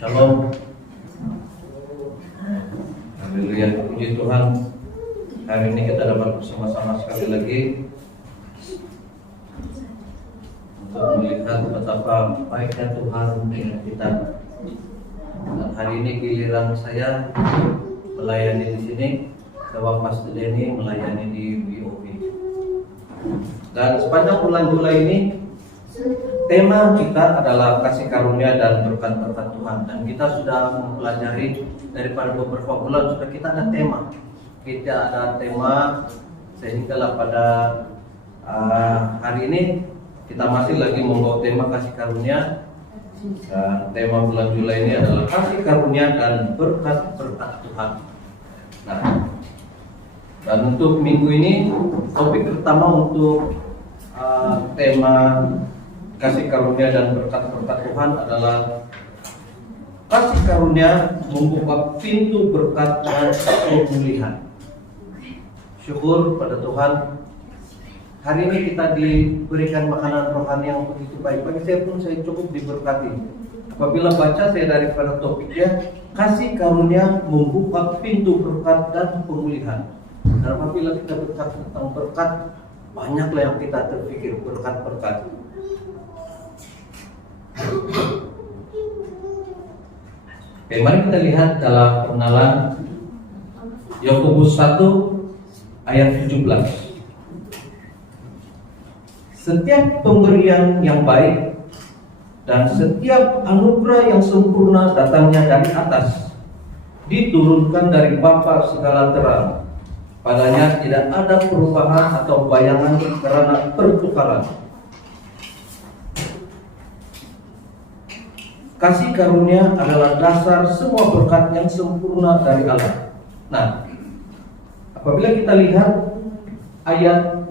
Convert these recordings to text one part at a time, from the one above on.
Shalom. Haleluya, puji Tuhan. Hari ini kita dapat bersama-sama sekali lagi untuk melihat betapa baiknya Tuhan dengan kita. Dan hari ini giliran saya melayani di sini, Bapak Pastor Denny melayani di BOP. Dan sepanjang bulan Juli ini tema kita adalah kasih karunia dan berkat-berkat Tuhan. Dan kita sudah mempelajari daripada beberapa bulan sudah kita ada tema. Kita ada tema sehingga pada hari ini kita masih lagi membawa tema kasih karunia. Dan tema bulan Juli ini adalah kasih karunia dan berkat-berkat Tuhan. Nah, dan untuk minggu ini topik pertama untuk tema kasih karunia dan berkat-berkat Tuhan adalah kasih karunia membuka pintu berkat dan pemulihan. Syukur pada Tuhan, hari ini kita diberikan makanan rohani yang begitu baik. Bagi saya pun saya cukup diberkati. Apabila baca saya daripada topiknya, kasih karunia membuka pintu berkat dan pemulihan. Dan apabila kita berkata tentang berkat, banyaklah yang kita terpikir berkat-berkat. Oke, mari kita lihat dalam pengenalan Yakobus 1 ayat 17. Setiap pemberian yang baik dan setiap anugerah yang sempurna datangnya dari atas, diturunkan dari Bapa segala terang. Padanya tidak ada perubahan atau bayangan karena pertukaran. Kasih karunia adalah dasar semua berkat yang sempurna dari Allah. Nah, apabila kita lihat ayat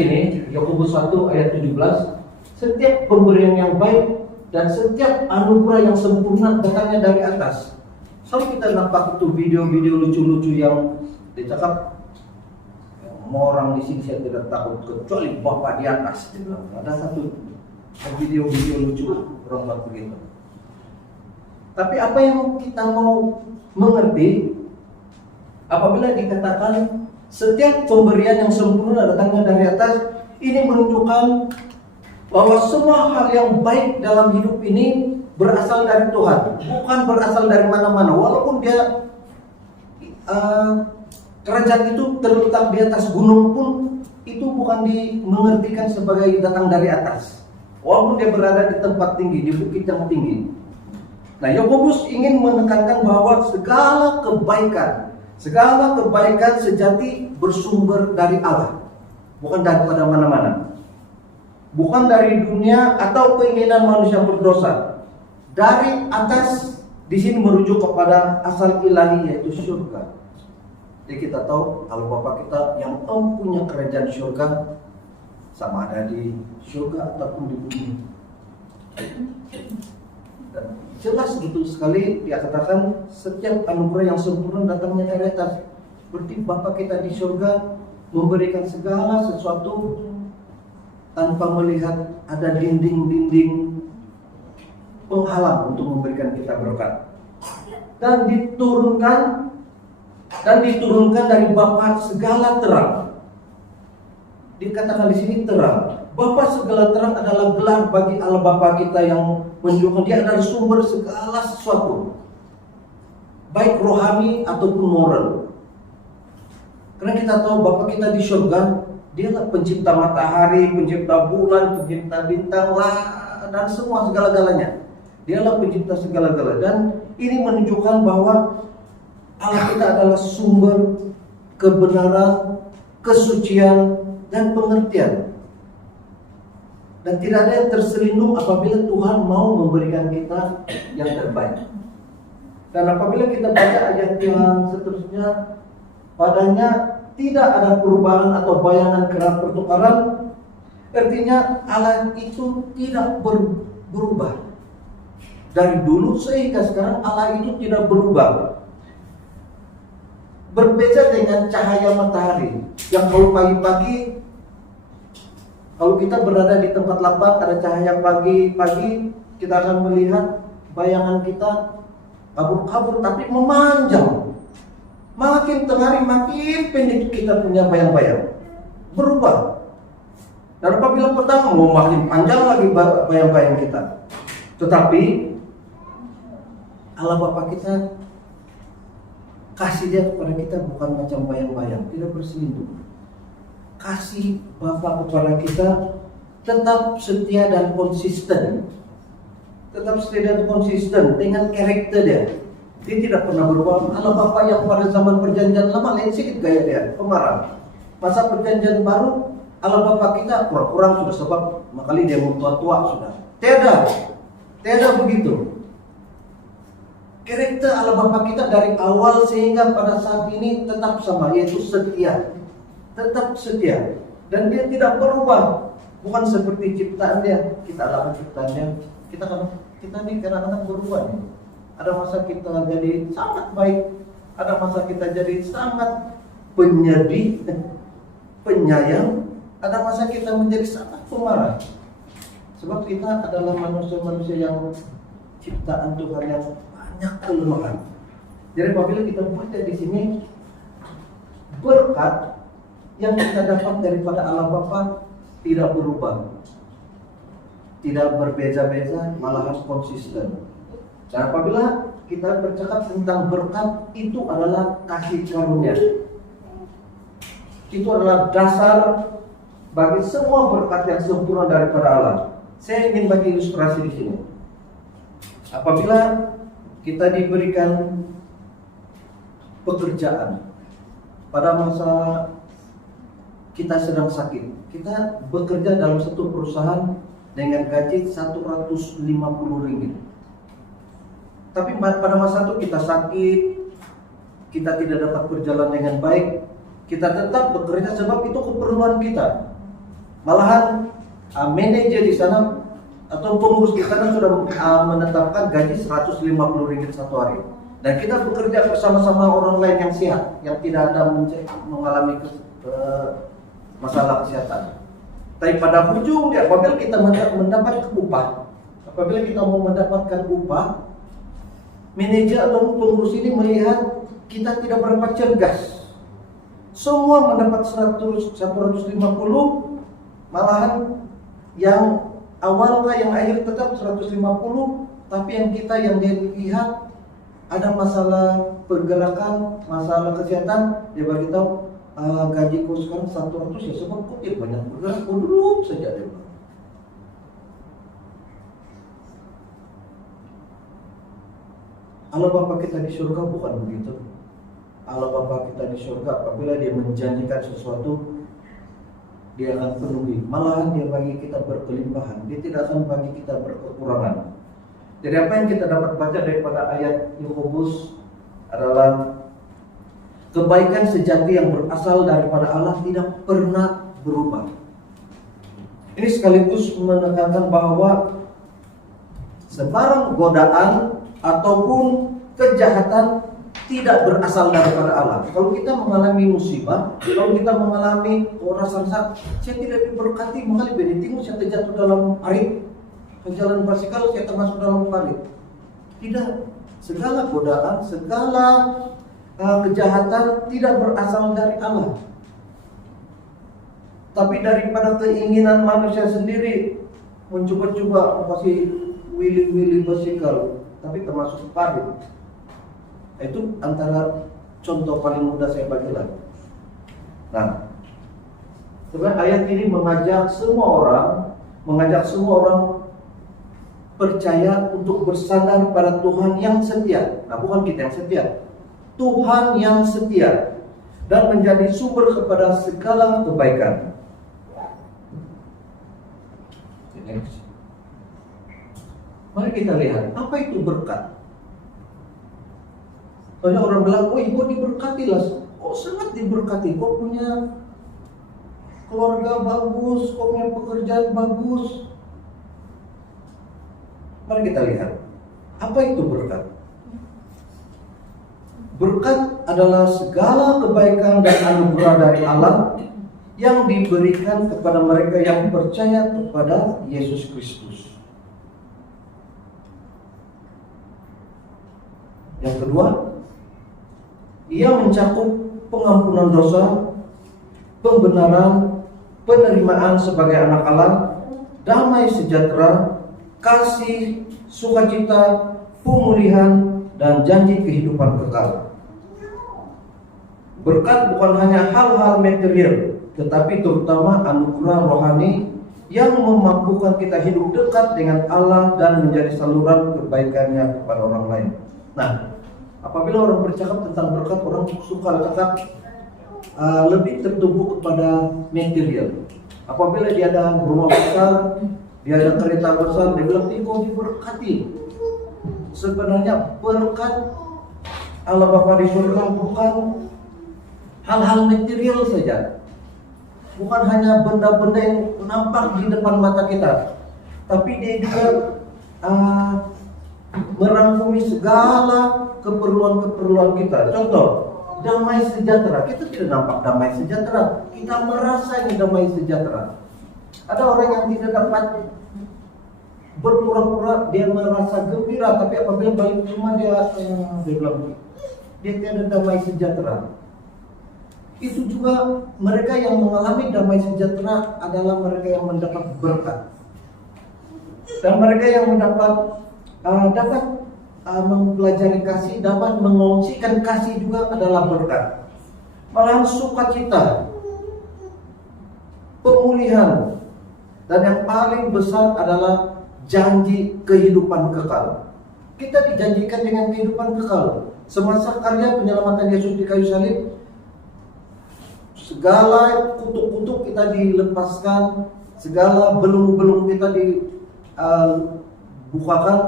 ini, Yakobus 1 ayat 17, setiap pemberian yang baik dan setiap anugerah yang sempurna datangnya dari atas. Selalu kita nampak itu video-video lucu-lucu yang dicakap, mau orang di sini saya tidak takut kecuali Bapak di atas. Ada satu video-video lucu orang buat begitu. Tapi apa yang kita mau mengerti apabila dikatakan setiap pemberian yang sempurna datangnya dari atas, ini menunjukkan bahwa semua hal yang baik dalam hidup ini berasal dari Tuhan, bukan berasal dari mana-mana. Walaupun dia kerajaan itu terletak di atas gunung pun, itu bukan dimengertikan sebagai datang dari atas. Walaupun dia berada di tempat tinggi, di bukit yang tinggi. Nah, Yakobus ingin menekankan bahwa segala kebaikan sejati bersumber dari Allah, bukan daripada mana-mana. Bukan dari dunia atau keinginan manusia berdosa. Dari atas, di sini merujuk kepada asal ilahi, yaitu surga. Jadi kita tahu kalau Bapa kita yang mempunyai kerajaan surga, sama ada di surga ataupun di bumi. Dan jelas gitu sekali dia katakan setiap anugerah yang sempurna datangnya dari atas. Berarti Bapa kita di surga memberikan segala sesuatu tanpa melihat ada dinding-dinding penghalang untuk memberikan kita berkat. Dan diturunkan dari Bapa segala terang. Dikatakan di sini terang. Bapa segala terang adalah gelar bagi Allah Bapa kita yang menunjukkan dia adalah sumber segala sesuatu, baik rohani ataupun moral. Karena kita tahu Bapa kita di surga, dialah pencipta matahari, pencipta bulan, pencipta bintang, dan semua segala-galanya. Dialah pencipta segala-galanya. Dan ini menunjukkan bahwa Allah kita adalah sumber kebenaran, kesucian, dan pengertian. Dan tidak ada yang terselindung apabila Tuhan mau memberikan kita yang terbaik. Dan apabila kita baca ayat yang seterusnya, padanya tidak ada perubahan atau bayangan karena pertukaran, artinya Allah itu tidak berubah. Dari dulu sehingga sekarang Allah itu tidak berubah. Berbeda dengan cahaya matahari yang kalau pagi-pagi, kalau kita berada di tempat lapang ada cahaya pagi-pagi, kita akan melihat bayangan kita kabur-kabur tapi memanjang. Makin tengah hari makin pendek kita punya bayang-bayang, berubah. Dan apabila petang mau makin panjang lagi bayang-bayang kita. Tetapi Allah Bapa kita kasih dia kepada kita bukan macam bayang-bayang, tidak berselingkuh. Kasih Bapa kepada kita tetap setia dan konsisten. Tetap setia dan konsisten dengan karakter dia. Dia tidak pernah berubah. Allah Bapa yang pada zaman perjanjian lama lain sedikit gaya dia, pemarah. Masa perjanjian baru Allah Bapa kita kurang-kurang sudah, sebab makali dia mau tua-tua sudah. Tiada begitu. Karakter Allah Bapa kita dari awal sehingga pada saat ini tetap sama, yaitu setia. Tetap setia. Dan dia tidak berubah. Bukan seperti ciptaan dia. Kita adalah ciptaannya. Kita ini kadang-kadang berubah nih. Ada masa kita jadi sangat baik, ada masa kita jadi sangat penyedih, penyayang, ada masa kita menjadi sangat pemarah. Sebab kita adalah manusia-manusia yang ciptaan Tuhan yang banyak kelemahan. Jadi apabila kita baca di sini, berkat yang kita dapat daripada Allah Bapa tidak berubah, tidak berbeza-beza, malahan konsisten. Dan apabila kita bercakap tentang berkat, itu adalah kasih karunia. Itu adalah dasar bagi semua berkat yang sempurna daripada Allah. Saya ingin bagi ilustrasi di sini. Apabila kita diberikan pekerjaan pada masa kita sedang sakit, kita bekerja dalam satu perusahaan dengan gaji 150 ringgit. Tapi pada masa itu kita sakit, kita tidak dapat berjalan dengan baik, kita tetap bekerja sebab itu keperluan kita. Malahan manajer di sana atau pengurus di sana sudah menetapkan gaji 150 ringgit satu hari. Dan kita bekerja bersama-sama orang lain yang sehat, yang tidak ada mengalami masalah kesehatan. Tapi pada ujungnya, apabila kita mendapatkan upah, apabila kita mau mendapatkan upah, manajer atau pengurus ini melihat kita tidak berapa cerdas. Semua mendapat 150, malahan yang awalnya yang akhir tetap 150, tapi yang kita yang dia lihat ada masalah pergerakan, masalah kesehatan, dia bagi tahu gaji kau sekarang 100 ya, sebab kau dia banyak bergerak, kau duduk saja dia. Allah Bapa kita di surga bukan begitu. Allah Bapa kita di surga apabila dia menjanjikan sesuatu, dia akan penuhi. Malahan dia bagi kita berkelimpahan. Dia tidak akan bagi kita berkekurangan. Jadi apa yang kita dapat baca daripada ayat Yakobus adalah kebaikan sejati yang berasal daripada Allah tidak pernah berubah. Ini sekaligus menekankan bahwa sebarang godaan ataupun kejahatan tidak berasal daripada Allah. Kalau kita mengalami musibah, kalau kita mengalami rasa saya tidak diberkati, makanya benetingu saya terjatuh dalam parit, jalan basikal saya termasuk dalam parit. Tidak, segala godaan, segala kejahatan tidak berasal dari Allah, tapi daripada keinginan manusia sendiri mencoba-coba kasih willy basikal, tapi termasuk parit. Itu antara contoh paling mudah saya bagi lagi. Nah, sebenarnya ayat ini mengajak semua orang percaya untuk bersandar pada Tuhan yang setia. Nah, bukan kita yang setia, Tuhan yang setia dan menjadi sumber kepada segala kebaikan. Mari kita lihat apa itu berkat. Banyak orang bilang, oh ibu diberkati lah. Oh sangat diberkati, kau punya keluarga bagus, kau punya pekerjaan bagus. Mari kita lihat, apa itu berkat? Berkat adalah segala kebaikan dan anugerah dari Allah yang diberikan kepada mereka yang percaya kepada Yesus Kristus. Yang kedua, ia mencakup pengampunan dosa, pembenaran, penerimaan sebagai anak Allah, damai sejahtera, kasih, sukacita, pemulihan, dan janji kehidupan kekal. Berkat bukan hanya hal-hal material, tetapi terutama anugerah rohani yang memampukan kita hidup dekat dengan Allah dan menjadi saluran kebaikannya kepada orang lain. Nah, apabila orang bercakap tentang berkat, orang suka cakap lebih tertumpu kepada material. Apabila dia ada rumah besar, dia ada kereta besar, dia bilang kau diberkati. Sebenarnya berkat Allah Bapa di surga bukan hal-hal material saja, bukan hanya benda-benda yang nampak di depan mata kita, tapi dia juga merangkumi segala keperluan-keperluan kita. Contoh, damai sejahtera. Kita tidak nampak damai sejahtera, kita merasa ini damai sejahtera. Ada orang yang tidak dapat berpura-pura dia merasa gembira, tapi apabila balik ke rumah dia bilang dia tiada damai sejahtera. Itu juga mereka yang mengalami damai sejahtera adalah mereka yang mendapat berkat, dan mereka yang mendapat mempelajari kasih, dapat mengungsikan kasih juga adalah berkat. Malahan sukacita, pemulihan, dan yang paling besar adalah janji kehidupan kekal. Kita dijanjikan dengan kehidupan kekal. Semasa karya penyelamatan Yesus di kayu salib, segala kutuk-kutuk kita dilepaskan, segala belenggu-belenggu kita dibukakan,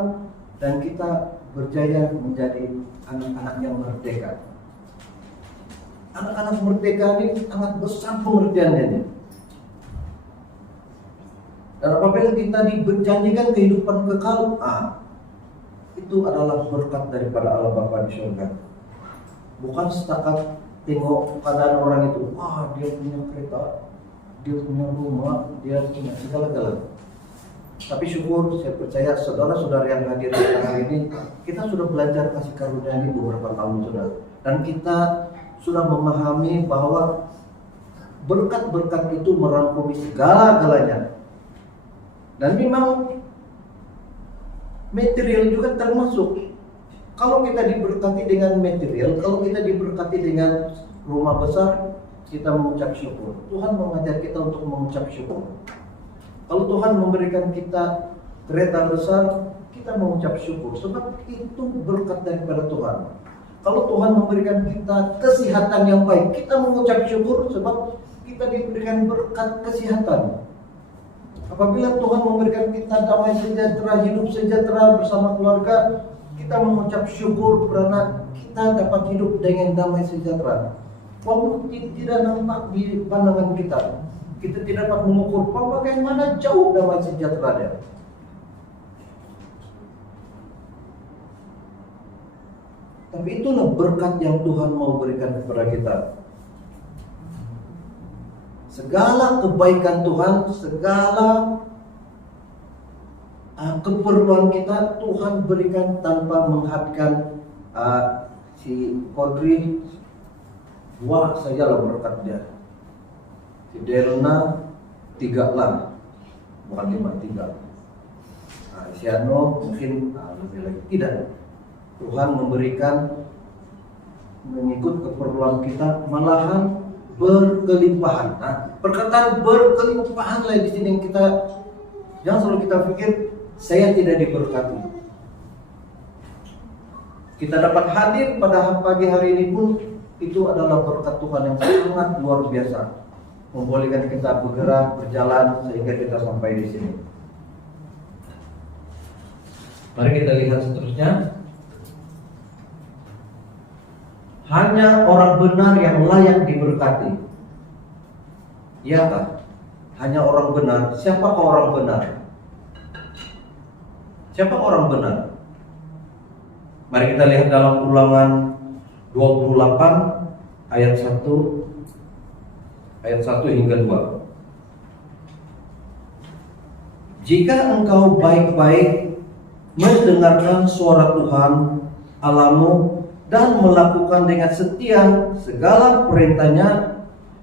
dan kita berjaya menjadi anak-anak yang merdeka. Anak-anak merdeka ini sangat besar pengertiannya. Dan apabila kita dijanjikan kehidupan kekal, itu adalah berkat daripada Allah Bapa di surga. Bukan setakat tengok keadaan orang itu, dia punya kereta, dia punya rumah, dia punya segala-galanya. Tapi syukur, saya percaya saudara-saudara yang hadir hari ini, kita sudah belajar kasih karunia ini beberapa tahun sudah, dan kita sudah memahami bahwa berkat-berkat itu merangkumi segala-galanya. Dan memang material juga termasuk. Kalau kita diberkati dengan material, kalau kita diberkati dengan rumah besar, kita mengucap syukur. Tuhan mengajar kita untuk mengucap syukur. Kalau Tuhan memberikan kita kereta besar, kita mengucap syukur, sebab itu berkat daripada Tuhan. Kalau Tuhan memberikan kita kesehatan yang baik, kita mengucap syukur, sebab kita diberikan berkat kesehatan. Apabila Tuhan memberikan kita damai sejahtera, hidup sejahtera bersama keluarga, kita mengucap syukur karena kita dapat hidup dengan damai sejahtera. Walaupun tidak nampak di pandangan kita, kita tidak dapat mengukur bagaimana jauh damai sejahtera dia. Tapi itulah berkat yang Tuhan mau berikan kepada kita. Segala kebaikan Tuhan, segala keperluan kita Tuhan berikan tanpa menghadkan si Kodri. Dua sajalah berkat dia. Si Delna 3 lah, bukan 5, 3. Si Ano mungkin lebih lagi. Tidak. Tuhan memberikan mengikut keperluan kita, malahan berkelimpahan. Perkataan berkelimpahan lah di sini yang kita jangan selalu kita pikir saya tidak diberkati. Kita dapat hadir pada pagi hari ini pun itu adalah berkat Tuhan yang sangat luar biasa, membolehkan kita bergerak, berjalan sehingga kita sampai di sini. Mari kita lihat seterusnya. Hanya orang benar yang layak diberkati. Iyakah? Hanya orang benar. Siapakah orang benar? Siapa orang benar? Mari kita lihat dalam Ulangan 28 ayat 1 hingga 2. Jika engkau baik-baik mendengarkan suara Tuhan Allahmu dan melakukan dengan setia segala perintahnya,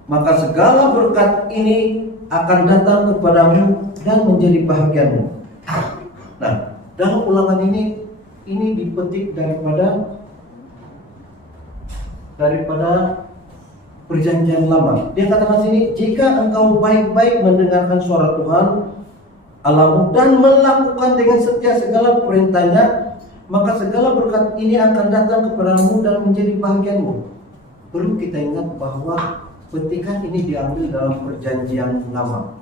maka segala berkat ini akan datang kepadamu dan menjadi bahagiamu. Nah, dalam Ulangan ini dipetik daripada Perjanjian Lama. Dia katakan sini, jika engkau baik-baik mendengarkan suara Tuhan Allahmu dan melakukan dengan setia segala perintahnya, maka segala berkat ini akan datang kepadamu dan menjadi bahagianmu. Perlu kita ingat bahwa petikan ini diambil dalam Perjanjian Lama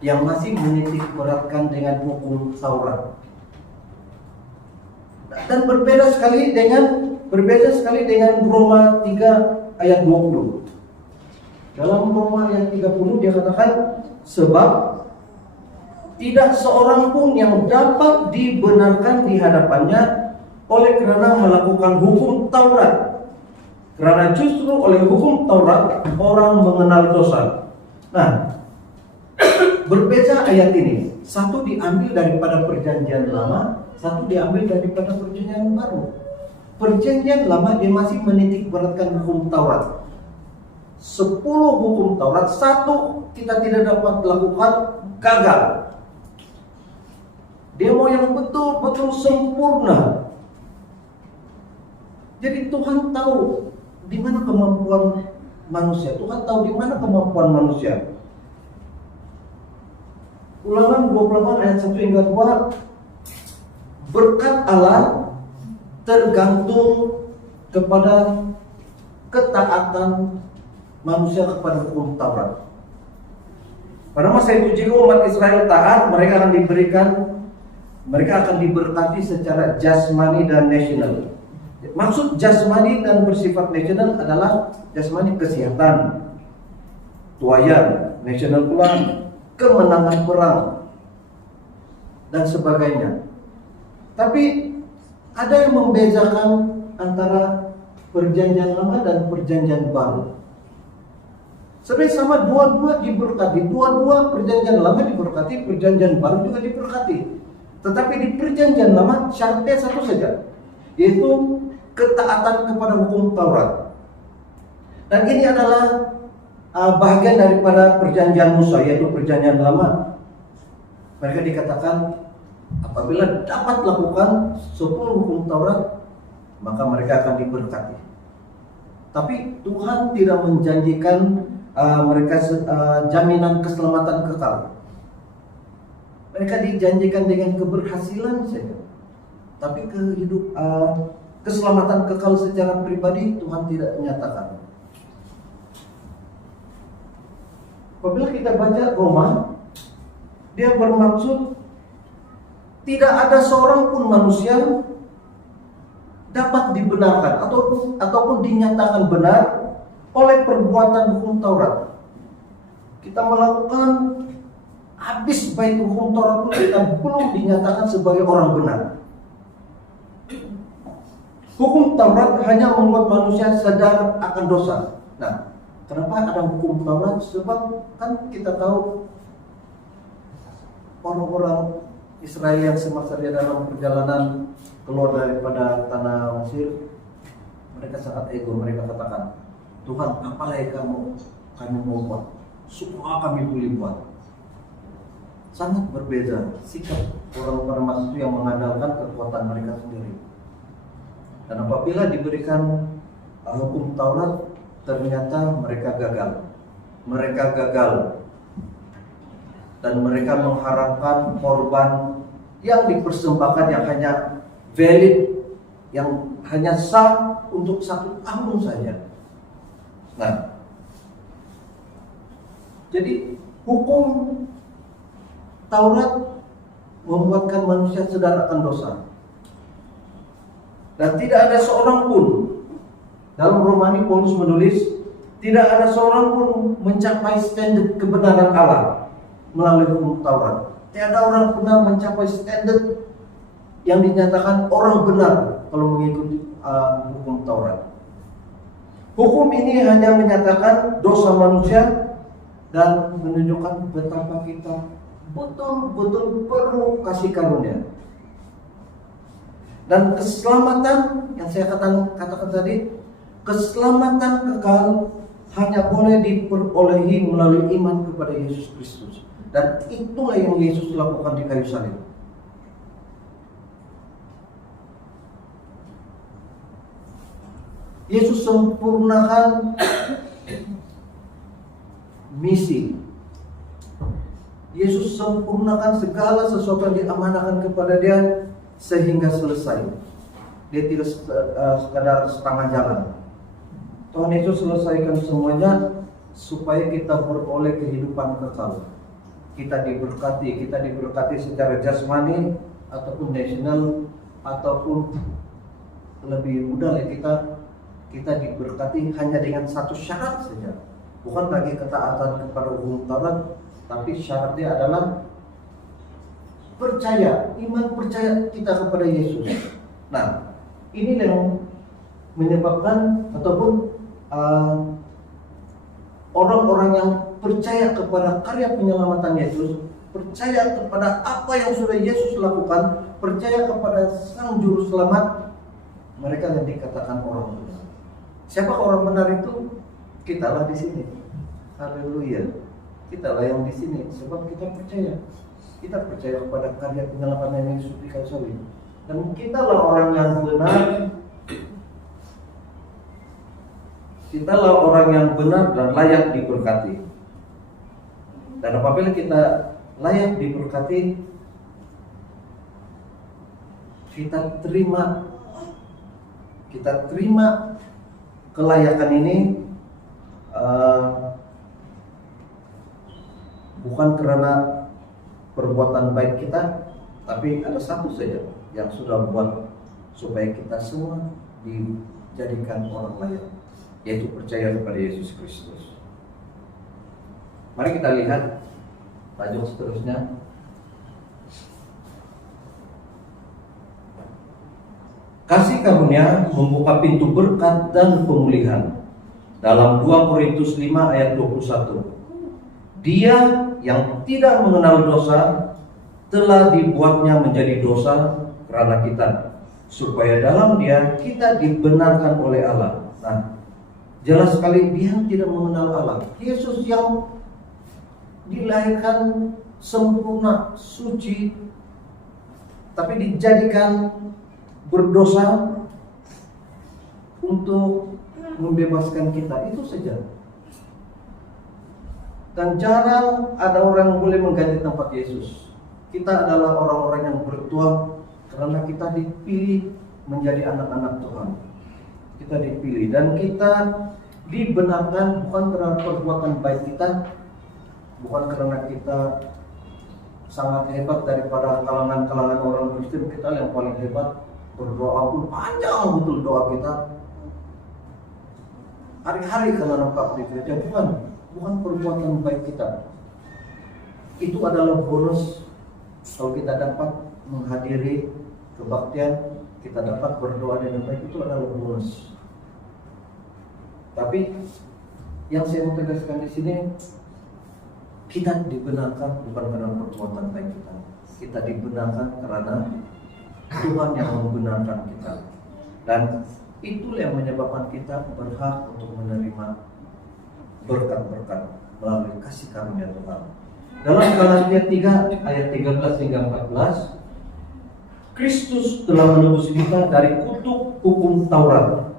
yang masih menitik beratkan dengan hukum Taurat. Dan berbeda sekali dengan Roma 3 ayat 20. Dalam Roma ayat 30 dia katakan, sebab tidak seorang pun yang dapat dibenarkan di hadapannya oleh karena melakukan hukum Taurat. Karena justru oleh hukum Taurat orang mengenal dosa. Nah, berbeda ayat ini. Satu diambil daripada Perjanjian Lama, satu diambil daripada Perjanjian Baru. Perjanjian Lama dia masih menitik beratkan hukum Taurat. 10 hukum Taurat, satu kita tidak dapat lakukan, gagal. Dia mau yang betul-betul sempurna. Jadi Tuhan tahu di mana kemampuan manusia. Tuhan tahu di mana kemampuan manusia. Ulangan 28 ayat 1 hingga 2, berkat Allah tergantung kepada ketaatan manusia kepada hukum Taurat. Pada masa itu jika umat Israel taat, mereka akan diberkati secara jasmani dan nasional. Maksud jasmani dan bersifat nasional adalah jasmani kesehatan, tuayan, nasional pula kemenangan perang dan sebagainya. Tapi ada yang membedakan antara Perjanjian Lama dan Perjanjian Baru. Sebenarnya sama, dua-dua diberkati, dua-dua Perjanjian Lama diberkati, Perjanjian Baru juga diberkati. Tetapi di Perjanjian Lama syaratnya satu saja, yaitu ketaatan kepada hukum Taurat. Dan ini adalah bahagian daripada Perjanjian Musa, yaitu Perjanjian Lama. Mereka dikatakan apabila dapat lakukan 10 hukum Taurat, maka mereka akan diberkati. Tapi Tuhan tidak menjanjikan mereka jaminan keselamatan kekal. Mereka dijanjikan dengan keberhasilan saja. Tapi keselamatan kekal secara pribadi Tuhan tidak menyatakan. Apabila kita baca Roma, dia bermaksud tidak ada seorang pun manusia dapat dibenarkan ataupun dinyatakan benar oleh perbuatan hukum Taurat. Kita melakukan habis baik hukum Taurat pun kita belum dinyatakan sebagai orang benar. Hukum Taurat hanya membuat manusia sadar akan dosa. Nah, kenapa ada hukum Taurat? Sebab kan kita tahu orang-orang Israel yang semasa dia dalam perjalanan keluar daripada tanah Mesir, mereka sangat ego. Mereka katakan, Tuhan, apalagi kami mau buat? Semua kami boleh buat. Sangat berbeda sikap orang-orang masa itu yang mengandalkan kekuatan mereka sendiri. Dan apabila diberikan hukum Taurat, ternyata mereka gagal. Mereka gagal. Dan mereka mengharapkan korban yang dipersembahkan yang hanya valid, yang hanya sah untuk 1 tahun saja. Nah, jadi hukum Taurat membuatkan manusia sadar akan dosa. Dan tidak ada seorang pun, dalam Romani Paulus menulis, tidak ada seorang pun mencapai standar kebenaran Allah melalui hukum Taurat. Tiada orang pernah mencapai standar yang dinyatakan orang benar kalau mengikuti hukum Taurat. Hukum ini hanya menyatakan dosa manusia dan menunjukkan betapa kita betul-betul perlu kasih karunia. Dan keselamatan yang saya katakan tadi, keselamatan kekal hanya boleh diperolehi melalui iman kepada Yesus Kristus. Dan itulah yang Yesus lakukan di kayu salib. Yesus sempurnakan misi. Yesus sempurnakan segala sesuatu yang diamanahkan kepada dia sehingga selesai. Dia tidak sekadar setengah jalan. Tuhan Yesus selesaikan semuanya supaya kita beroleh kehidupan kekal. Kita diberkati secara jasmani ataupun nasional, ataupun lebih mudah kita diberkati hanya dengan satu syarat saja. Bukan lagi ketaatan kepada hukum Taurat, tapi syaratnya adalah percaya, iman percaya kita kepada Yesus. Nah, ini yang menyebabkan ataupun orang-orang yang percaya kepada karya penyelamatan Yesus, percaya kepada apa yang sudah Yesus lakukan, percaya kepada Sang Juru Selamat, mereka yang dikatakan orang benar. Siapa orang benar itu? Kitalah di sini. Haleluya. Kitalah yang di sini sebab kita percaya. Kita percaya kepada karya penyelamatan Yesus di kayu salib. Dan kitalah orang yang benar. Kitalah orang yang benar dan layak diberkati. Dan apabila kita layak diberkati, kita terima kelayakan ini bukan karena perbuatan baik kita, tapi ada satu saja yang sudah buat supaya kita semua dijadikan orang layak, yaitu percaya kepada Yesus Kristus. Mari kita lihat tajuk seterusnya. Kasih karunia membuka pintu berkat dan pemulihan. Dalam 2 Korintus 5 ayat 21. Dia yang tidak mengenal dosa telah dibuatnya menjadi dosa karena kita, supaya dalam dia kita dibenarkan oleh Allah. Nah, jelas sekali dia tidak mengenal Allah. Yesus yang dilahirkan sempurna, suci, tapi dijadikan berdosa untuk membebaskan kita, itu saja. Dan jarang ada orang yang boleh mengganti tempat Yesus. Kita adalah orang-orang yang bertuah karena kita dipilih menjadi anak-anak Tuhan. Kita dipilih dan kita dibenarkan bukan karena perbuatan baik kita, bukan karena kita sangat hebat daripada kalangan-kalangan orang Kristen. Kita yang paling hebat, berdoa pun panjang betul doa kita. Hari-hari kalau nampak di gereja, bukan perbuatan baik kita. Itu adalah bonus kalau kita dapat menghadiri kebaktian, kita dapat berdoa dengan baik, itu adalah bonus. Tapi yang saya mau tegaskan di sini, kita dibenarkan bukan karena perbuatan baik kita. Kita dibenarkan karena Tuhan yang membenarkan kita. Dan itulah yang menyebabkan kita berhak untuk menerima berkat-berkat melalui kasih karunia Tuhan. Dalam Galatia 3 ayat 13 hingga 14, Kristus telah menebus kita dari kutuk hukum Taurat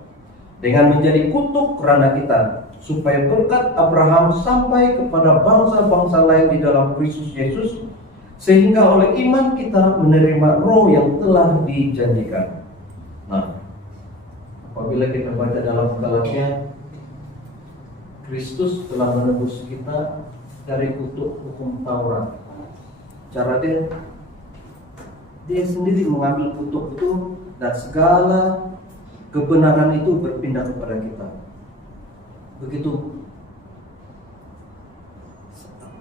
dengan menjadi kutuk karena kita, supaya berkat Abraham sampai kepada bangsa-bangsa lain di dalam Kristus Yesus, sehingga oleh iman kita menerima roh yang telah dijanjikan. Nah, apabila kita baca dalam Galatia, Kristus telah menebus kita dari kutuk hukum Taurat. Cara dia sendiri mengambil kutuk itu dan segala kebenaran itu berpindah kepada kita. Begitu.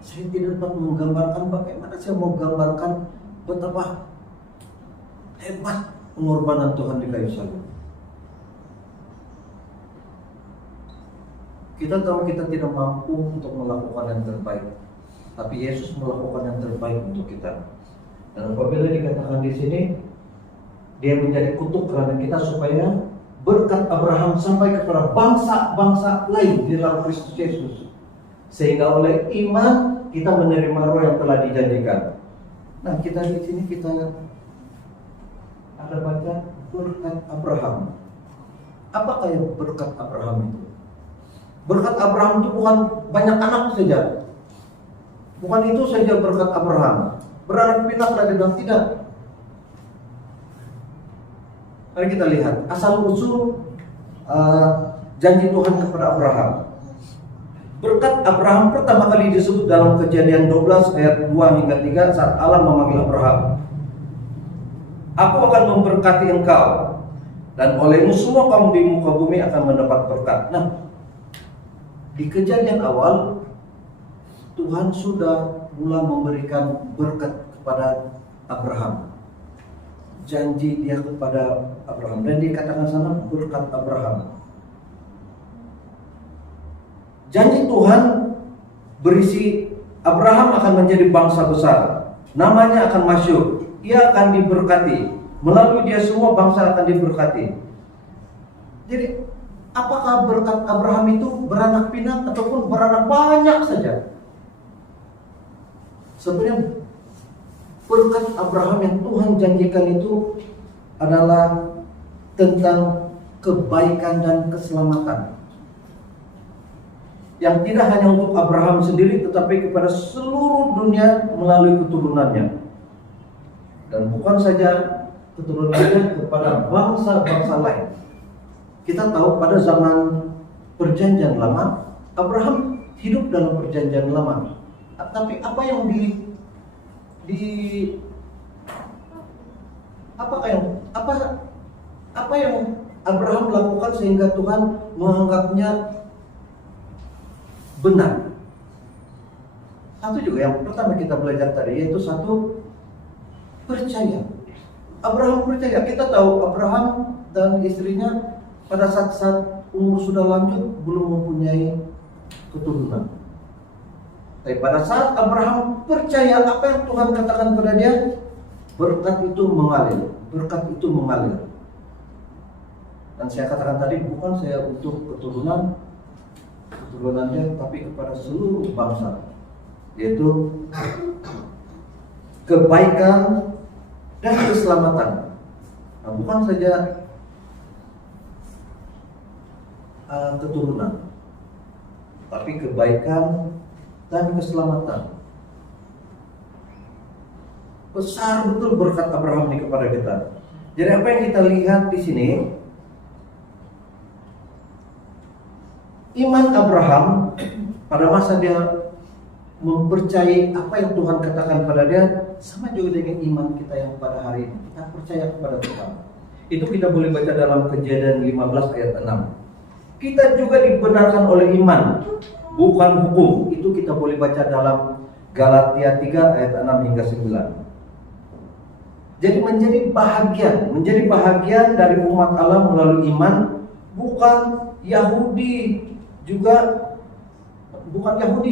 Saya tidak dapat menggambarkan bagaimana saya mau gambarkan betapa hebat pengorbanan Tuhan di kayu salib. Kita tahu kita tidak mampu untuk melakukan yang terbaik, tapi Yesus melakukan yang terbaik untuk kita. Dan apabila dikatakan di sini, Dia menjadi kutuk kerana kita supaya berkat Abraham sampai kepada bangsa-bangsa lain di dalam Kristus Yesus. Sehingga oleh iman kita menerima roh yang telah dijanjikan. Nah, kita di sini kita ada baca berkat Abraham. Apakah yang berkat Abraham itu? Berkat Abraham itu bukan banyak anak saja. Bukan itu saja berkat Abraham. Beranak pinak lagi dan tidak. Mari kita lihat asal usul janji Tuhan kepada Abraham. Berkat Abraham pertama kali disebut dalam Kejadian 12 ayat 2 hingga 3 saat Allah memanggil Abraham. Aku akan memberkati engkau dan olehmu semua kaum di muka bumi akan mendapat berkat. Nah, di kejadian awal Tuhan sudah mulai memberikan berkat kepada Abraham. Janji dia kepada Abraham dan dikatakan sana berkat Abraham. Janji Tuhan berisi Abraham akan menjadi bangsa besar, namanya akan masyhur, ia akan diberkati, melalui dia semua bangsa akan diberkati. Jadi apakah berkat Abraham itu beranak pinak ataupun beranak banyak saja? Sebenarnya berkat Abraham yang Tuhan janjikan itu adalah tentang kebaikan dan keselamatan. Yang tidak hanya untuk Abraham sendiri tetapi kepada seluruh dunia melalui keturunannya. Dan bukan saja keturunannya kepada bangsa-bangsa lain. Kita tahu pada zaman perjanjian lama Abraham hidup dalam perjanjian lama. Tapi apa yang apa yang Abraham lakukan sehingga Tuhan menganggapnya benar? Satu juga yang pertama kita belajar tadi, yaitu satu, percaya. Abraham percaya. Kita tahu Abraham dan istrinya pada saat umur sudah lanjut belum mempunyai keturunan. Tapi pada saat Abraham percaya apa yang Tuhan katakan kepada dia, berkat itu mengalir. Berkat itu mengalir. Dan saya katakan tadi bukan saya untuk keturunannya, tapi kepada seluruh bangsa, yaitu kebaikan dan keselamatan. Nah, bukan saja keturunan, tapi kebaikan dan keselamatan. Besar betul berkat Abraham ini kepada kita. Jadi apa yang kita lihat di sini, iman Abraham pada masa dia mempercayai apa yang Tuhan katakan pada dia, sama juga dengan iman kita yang pada hari ini. Kita percaya kepada Tuhan. Itu kita boleh baca dalam Kejadian 15 ayat 6. Kita juga dibenarkan oleh iman, bukan hukum. Itu kita boleh baca dalam Galatia 3 ayat 6 hingga 9. Jadi menjadi bahagian dari umat Allah melalui iman, bukan Yahudi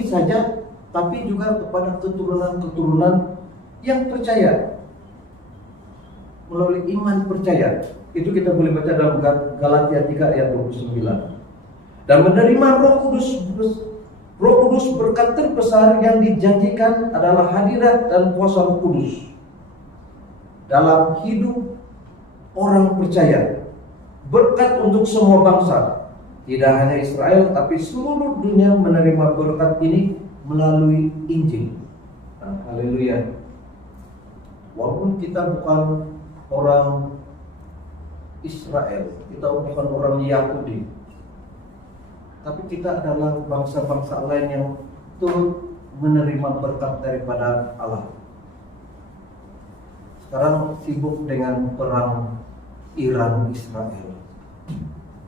saja, tapi juga kepada keturunan-keturunan yang percaya. Melalui iman percaya. Itu kita boleh baca dalam Galatia 3 ayat 29. Dan menerima Roh Kudus berkat terbesar yang dijanjikan adalah hadirat dan kuasa Roh Kudus dalam hidup orang percaya. Berkat untuk semua bangsa, tidak hanya Israel, tapi seluruh dunia menerima berkat ini melalui Injil. Nah, haleluya. Walaupun kita bukan orang Israel, kita bukan orang Yahudi, tapi kita adalah bangsa-bangsa lain yang turut menerima berkat daripada Allah. Sekarang sibuk dengan perang Iran Israel,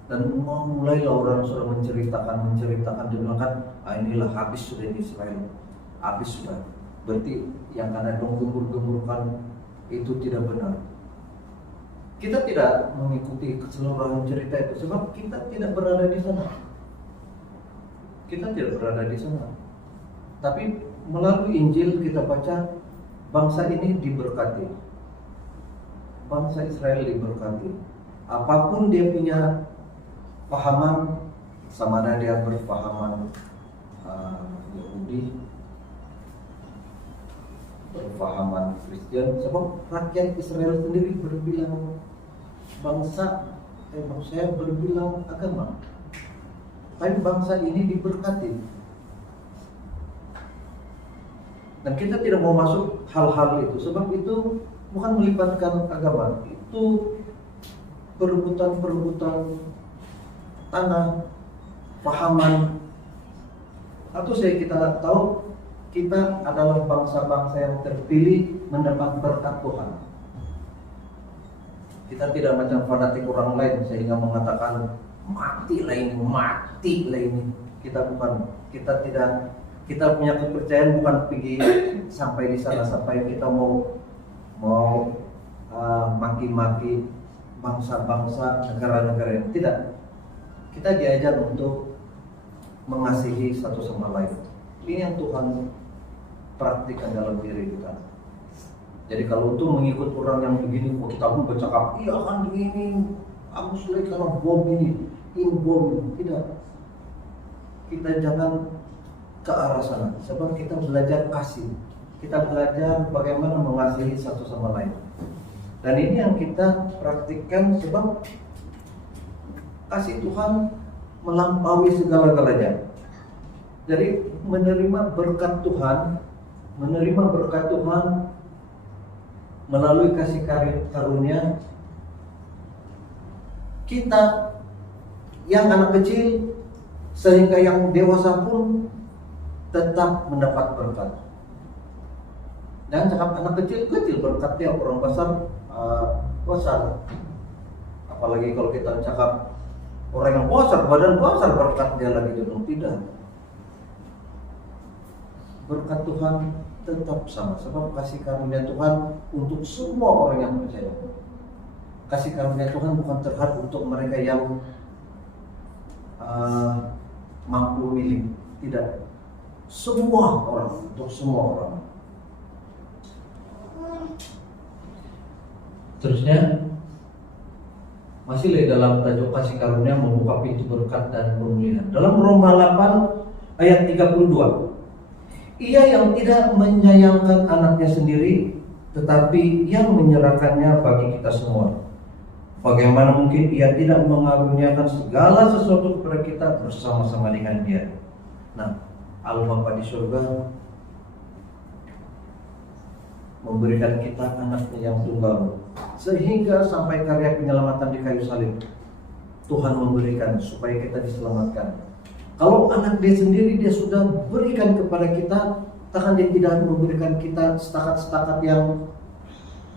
dan mulailah orang sudah menceritakan dia bilang kan, inilah habis sudah di Israel, habis sudah. Berarti yang karena gembur-gemburkan itu tidak benar. Kita tidak mengikuti keseluruhan cerita itu sebab kita tidak berada di sana. Tapi melalui Injil kita baca bangsa ini diberkati. bangsa Israel diberkati. Apapun dia punya pahaman, sama ada dia berpahaman Yahudi, berpahaman Kristen, sebab rakyat Israel sendiri berbilang bangsa, maksud saya berbilang agama. Tapi bangsa ini diberkati. Dan kita tidak mau masuk hal-hal itu, sebab itu bukan melibatkan agama, itu perebutan tanah, pahaman. Atau kita tahu kita adalah bangsa-bangsa yang terpilih mendapat berkat Tuhan. Kita tidak macam fanatik orang lain sehingga mengatakan matilah ini. Kita bukan, kita punya kepercayaan bukan pergi sampai di sana sampai kita mau maki-maki bangsa-bangsa, negara-negara ini. Tidak. Kita diajar untuk mengasihi satu sama lain. Ini yang Tuhan praktikkan dalam diri kita. Jadi kalau untuk mengikut orang yang begini, kita pun bercakap, iya kan begini, aku sulit karena bom ini bom. Tidak. Kita jangan ke arah sana. Sebab kita belajar kasih. Kita belajar bagaimana mengasihi satu sama lain. Dan ini yang kita praktikkan sebab kasih Tuhan melampaui segala-galanya. Jadi menerima berkat Tuhan melalui kasih karunia kita yang anak kecil sehingga yang dewasa pun tetap mendapat berkat. Jangan cakap anak kecil berkatnya, orang besar. Apalagi kalau kita cakap orang yang badan besar berkat dia lagi dulu. Tidak. Berkat Tuhan tetap sama, sebab kasih karunia Tuhan untuk semua orang yang percaya. Kasih karunia Tuhan bukan terhad untuk mereka yang mampu milih. Tidak. Semua orang, untuk semua orang. Terusnya masih dalam tajuk kasih karunia membuka pintu berkat dan pemulihan. Dalam Roma 8 ayat 32. Ia yang tidak menyayangkan anaknya sendiri, tetapi yang menyerahkannya bagi kita semua. Bagaimana mungkin ia tidak mengaruniakan segala sesuatu kepada kita bersama-sama dengan dia? Nah, Allah Bapa di surga memberikan kita anaknya yang tunggal, sehingga sampai karya penyelamatan di kayu salib Tuhan memberikan supaya kita diselamatkan. Kalau anak dia sendiri dia sudah berikan kepada kita, takkan dia tidak memberikan kita setakat-setakat yang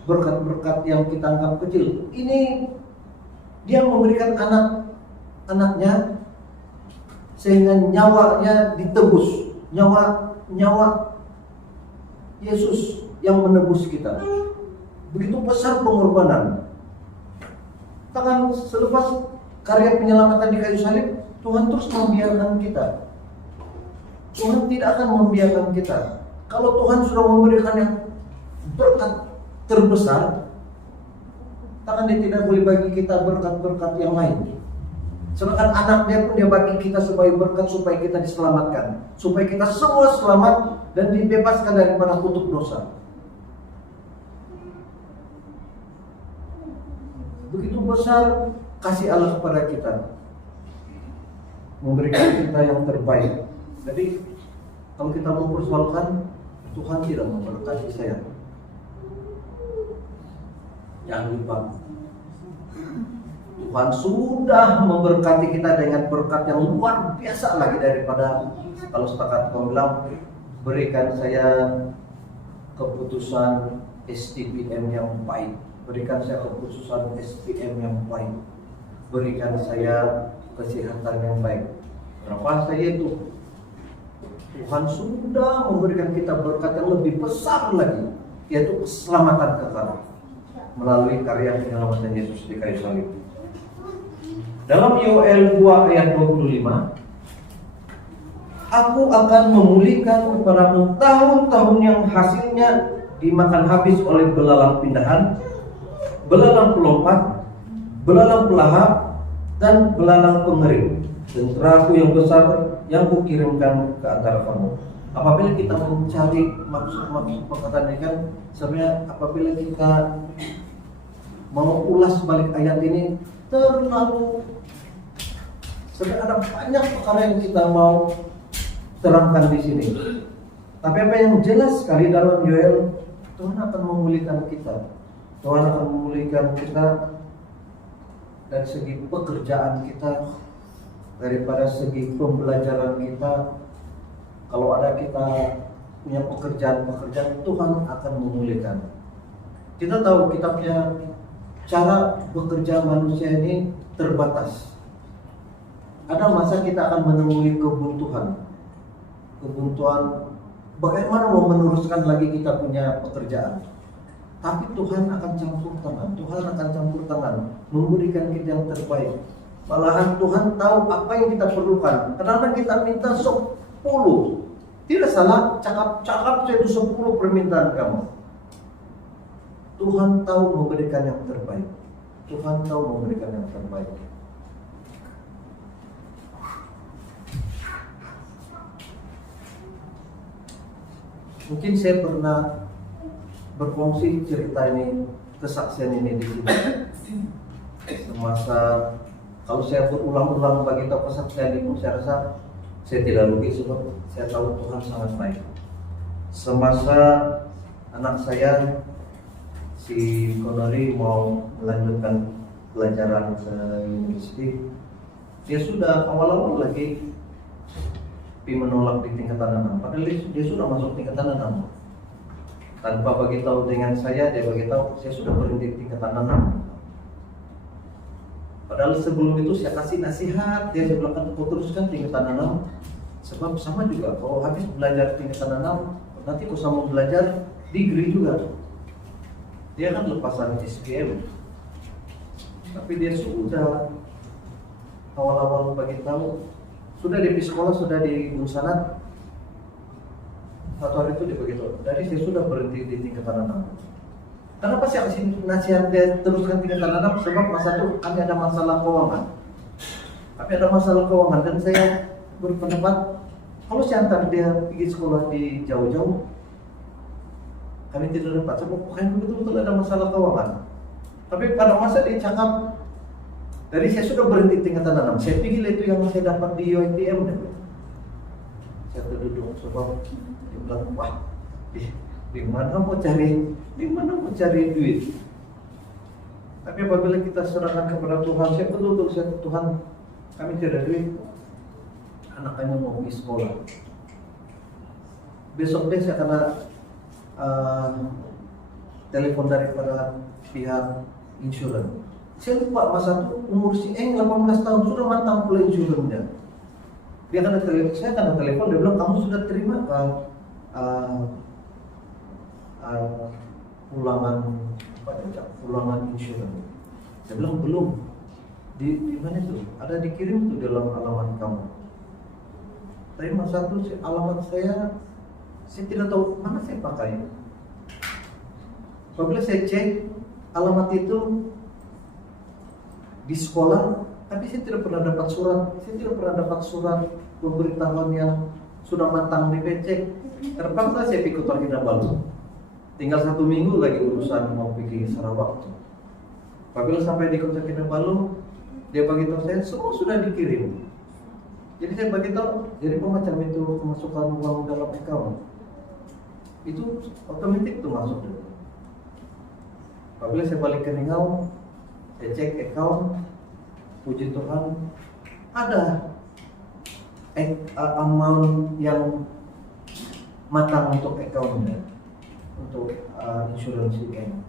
berkat-berkat yang kita anggap kecil. Ini dia memberikan anaknya sehingga nyawanya ditebus, nyawa Yesus yang menebus kita. Begitu besar pengorbanan. Takkan selepas karya penyelamatan di kayu salib Tuhan terus membiarkan kita. Tuhan tidak akan membiarkan kita. Kalau Tuhan sudah memberikan yang berkat terbesar, takkan dia tidak boleh bagi kita berkat-berkat yang lain. Sedangkan anaknya pun dia bagi kita sebagai berkat supaya kita diselamatkan, supaya kita semua selamat dan dibebaskan daripada kutuk dosa. Begitu besar kasih Allah kepada kita, memberikan kita yang terbaik. Jadi kalau kita mempersoalkan, Tuhan tidak memberkati saya. Jangan lupa, Tuhan sudah memberkati kita dengan berkat yang luar biasa lagi daripada kalau setakat kau bilang berikan saya keputusan STPM yang baik, berikan saya keputusan SPM yang baik, berikan saya kesehatan yang baik. Berapa saya itu? Tuhan sudah memberikan kita berkat yang lebih besar lagi, yaitu keselamatan kekal melalui karya penyelamatan Yesus di kayu salib. Dalam Yoel 2 ayat 25, aku akan memulihkan kepadamu tahun-tahun yang hasilnya dimakan habis oleh belalang pindahan, belalang pelompat, belalang pelahap, dan belalang pengering. Tenteraku yang besar yang kukirimkan ke antara kamu. Apabila kita mencari maksud perkataan ini kan, sebenarnya apabila kita mau ulas balik ayat ini terlalu sebenarnya ada banyak perkara yang kita mau terangkan di sini. Tapi apa yang jelas sekali dalam Yoel, Tuhan akan memulihkan kita. Tuhan akan memulihkan kita dari segi pekerjaan kita, daripada segi pembelajaran kita. Kalau ada kita punya pekerjaan, Tuhan akan memulihkan. Kita tahu kita punya cara bekerja manusia ini terbatas. Ada masa kita akan menemui kebuntuan. Bagaimana mau meneruskan lagi kita punya pekerjaan. Tapi Tuhan akan campur tangan, memberikan kita yang terbaik. Malahan Tuhan tahu apa yang kita perlukan. Kadang-kadang kita minta 10. Tidak salah, cakap itu 10 permintaan kamu. Tuhan tahu memberikan yang terbaik. Mungkin saya pernah berkongsi cerita ini, kesaksian ini di sini. Semasa kalau saya berulang-ulang bagi tahu kesaksian ini, saya rasa saya tidak rugi sebab saya tahu Tuhan sangat baik. Semasa anak saya si Konori mau melanjutkan pelajaran ke universiti, dia sudah awal-awal lagi menolak di tingkatan 6. Padahal dia sudah masuk tingkatan 6. Tanpa bagi tahu dengan saya, dia bagi tahu saya sudah berhenti di tingkatan 6. Padahal sebelum itu saya kasih nasihat, dia bilang kan kau teruskan tingkatan 6. Sebab sama juga, kalau habis belajar tingkatan 6, nanti kau sama belajar degree juga. Dia kan lepasan SPM. Tapi dia sudah awal-awal bagi tahu, sudah di sekolah, sudah di Unsanat. Satu hari itu dia begitu. Dari saya sudah berhenti di tingkatan 6. Kenapa saya kasih nasihat dia teruskan tingkatan 6? Sebab masa itu kami ada masalah keuangan. Dan saya berpendapat kalau saya antar dia pergi sekolah di jauh-jauh, kami tidak dapat. Sebab kami betul-betul ada masalah keuangan. Tapi pada masa dia cakap, dari saya sudah berhenti tingkatan 6. Saya pikir itu yang saya dapat di UiTM. Saya terduduk sebab dia bilang, wah, di mana mau cari duit. Tapi apabila kita serahkan kepada Tuhan, saya betul-betul Tuhan, kami tidak duit, anak kami mau pergi sekolah. Besok deh saya kena telepon daripada pihak insurans. Saya lupa masa itu umur si Eng 18 tahun sudah matang pula insurannya. Dia kena telepon, saya kena telepon, dia bilang kamu sudah terima pulangan insurans. Saya bilang belum. Di mana itu? Ada dikirim tuh dalam alamat kamu. Tapi masa itu alamat saya tidak tahu mana saya pakai. Apabila saya cek alamat itu di sekolah, tapi saya tidak pernah dapat surat pemberitahuan yang sudah matang di PC. Terpaksa saya pikir Kota Kinabalu. Tinggal 1 minggu lagi urusan mau pergi Sarawak. Apabila sampai di Kota Kinabalu, dia bagi tahu saya semua sudah dikirim. Jadi saya bagi tahu, jadi macam itu kemasukan uang dalam account itu otomatis tuh masuk. Apabila saya balik ke Ringau, saya cek account, puji Tuhan ada amount yang matang untuk accountnya, untuk insuransi ini.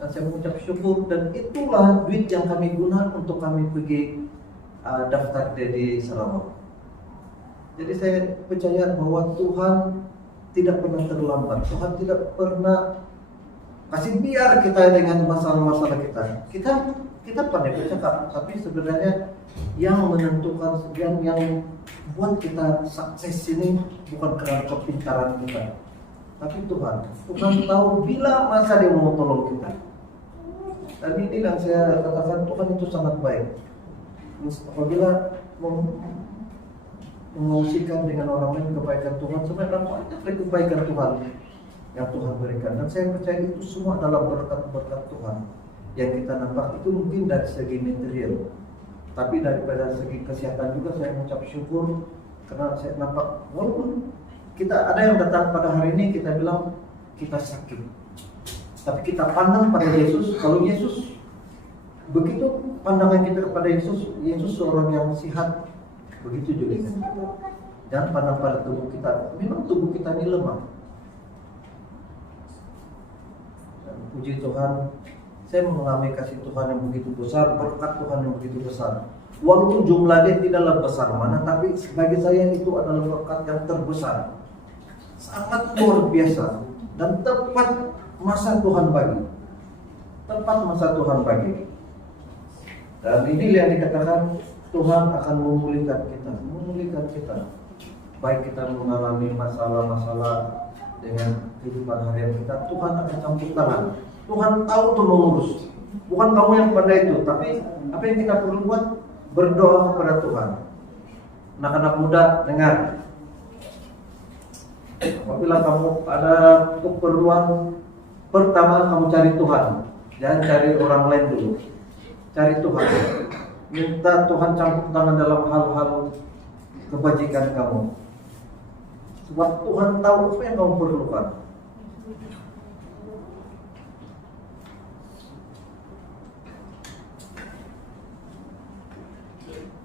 Dan saya mengucap syukur, dan itulah duit yang kami guna untuk kami pergi daftar di Sarawak. Jadi saya percaya bahwa Tuhan tidak pernah terlambat. Tuhan tidak pernah kasih biar kita dengan masalah-masalah kita. Kita pandai bercakap, tapi sebenarnya yang menentukan yang buat kita sukses ini bukan karena kepintaran kita, tapi Tuhan tahu bila masa dia mau tolong kita. Dan ini yang saya katakan, Tuhan itu sangat baik. Apabila mengungsikan dengan orang lain kebaikan Tuhan, sebenarnya banyak kebaikan Tuhan yang Tuhan berikan. Dan saya percaya itu semua adalah berkat-berkat Tuhan yang kita nampak. Itu mungkin dari segi material, tapi daripada segi kesehatan juga saya mengucap syukur, karena saya nampak walaupun kita ada yang datang pada hari ini kita bilang kita sakit, tapi kita pandang pada Yesus. Kalau Yesus begitu pandangan kita kepada Yesus, Yesus seorang yang sehat, begitu juga kita. Jangan pandang pada tubuh kita. Memang tubuh kita ini lemah. Dan puji Tuhan, saya mengalami kasih Tuhan yang begitu besar, berkat Tuhan yang begitu besar. Walaupun jumlahnya tidaklah besar mana, tapi bagi saya itu adalah berkat yang terbesar. Sangat luar biasa dan tepat masa Tuhan bagi. Tepat masa Tuhan bagi. Dan ini yang dikatakan Tuhan akan memulihkan kita. Baik kita mengalami masalah-masalah dengan kehidupan harian kita, Tuhan akan campur tangan. Tuhan tahu untuk mengurus. Bukan kamu yang pandai itu, tapi apa yang kita perlu buat? Berdoa kepada Tuhan. Anak-anak muda, dengar. Apabila kamu ada keperluan, pertama kamu cari Tuhan. Jangan cari orang lain dulu. Cari Tuhan. Minta Tuhan campur tangan dalam hal-hal kebajikan kamu. Sebab Tuhan tahu apa yang kamu perlukan.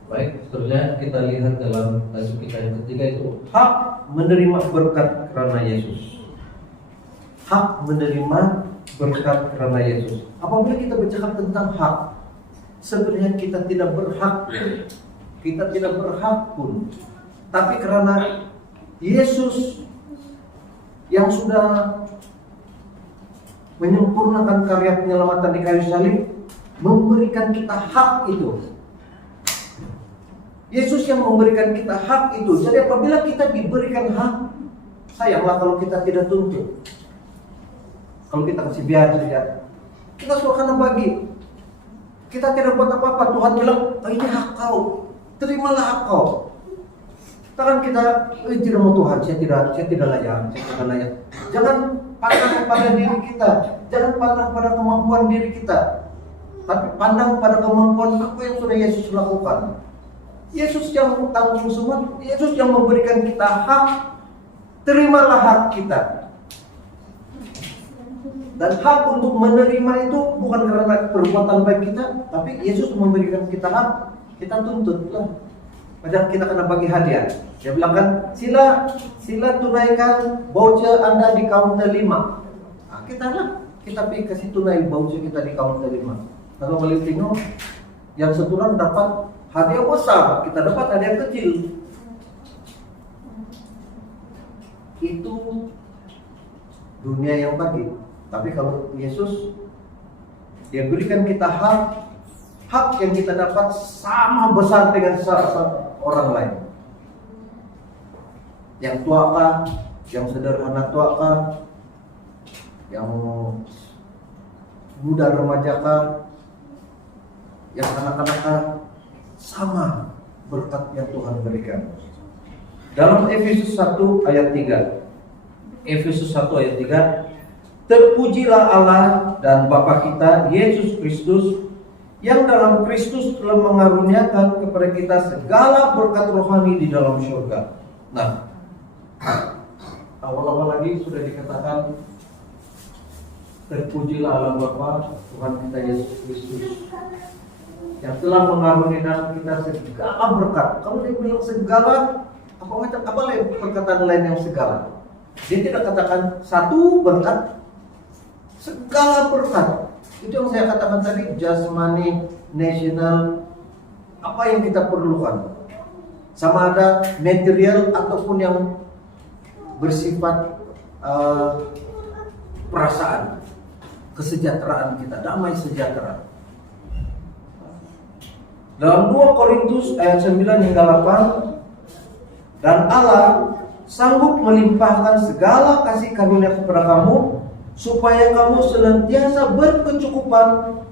Baik, seterusnya kita lihat dalam tajuk kita yang ketiga, itu hak menerima berkat karena Yesus. Hak menerima berkat karena Yesus. Apabila kita bercakap tentang hak, sebenarnya kita tidak berhak. Kita tidak berhak pun. Tapi karena Yesus yang sudah menyempurnakan karya penyelamatan di kayu salib, memberikan kita hak itu. Yesus yang memberikan kita hak itu. Jadi apabila kita diberikan hak, sayanglah kalau kita tidak tuntut. Kalau kita kasih biar saja, kita suruh bagi. Kita tidak buat apa-apa. Tuhan bilang, oh, ini hak kau, terimalah hak kau. Takkan kita, tidak mau Tuhan, saya tidak layak. Jangan pandang pada diri kita, jangan pandang pada kemampuan diri kita, tapi pandang pada kemampuan apa yang sudah Yesus lakukan. Yesus yang tanggung semua, Yesus yang memberikan kita hak, terimalah hak kita. Dan hak untuk menerima itu bukan karena perbuatan baik kita, tapi Yesus memberikan kita hak, kita tuntutlah. Macam kita kena bagi hadiah. Dia bilang kan, sila tunaikan voucher Anda di counter 5. Nah, kita pergi kasih tunai voucher kita di counter 5. Kalau balik tengok, yang seturan dapat hadiah besar, kita dapat hadiah kecil. Itu dunia yang bagi. Tapi kalau Yesus, Dia berikan kita hak yang kita dapat sama besar dengan orang lain. Yang tuakah, yang sederhana tuakah, yang muda remajakah, yang anak-anakkah, sama berkat yang Tuhan berikan. Dalam Efesus 1 ayat 3. Efesus 1 ayat 3. Terpujilah Allah dan Bapa kita Yesus Kristus, yang dalam Kristus telah mengaruniakan kepada kita segala berkat rohani di dalam surga. Nah, awal-awal lagi sudah dikatakan, terpujilah Allah Bapa Tuhan kita Yesus Kristus, yang telah mengaruniakan kita segala berkat. Kalau dia bilang segala, apa lagi perkataan lain yang segala? Dia tidak katakan satu berkat, segala berkat. Itu yang saya katakan tadi, jasmani, national, apa yang kita perlukan. Sama ada material ataupun yang bersifat perasaan, kesejahteraan kita, damai sejahtera. Dalam 2 Korintus ayat 9 hingga 8, dan Allah sanggup melimpahkan segala kasih karunia kepada kamu supaya kamu senantiasa berkecukupan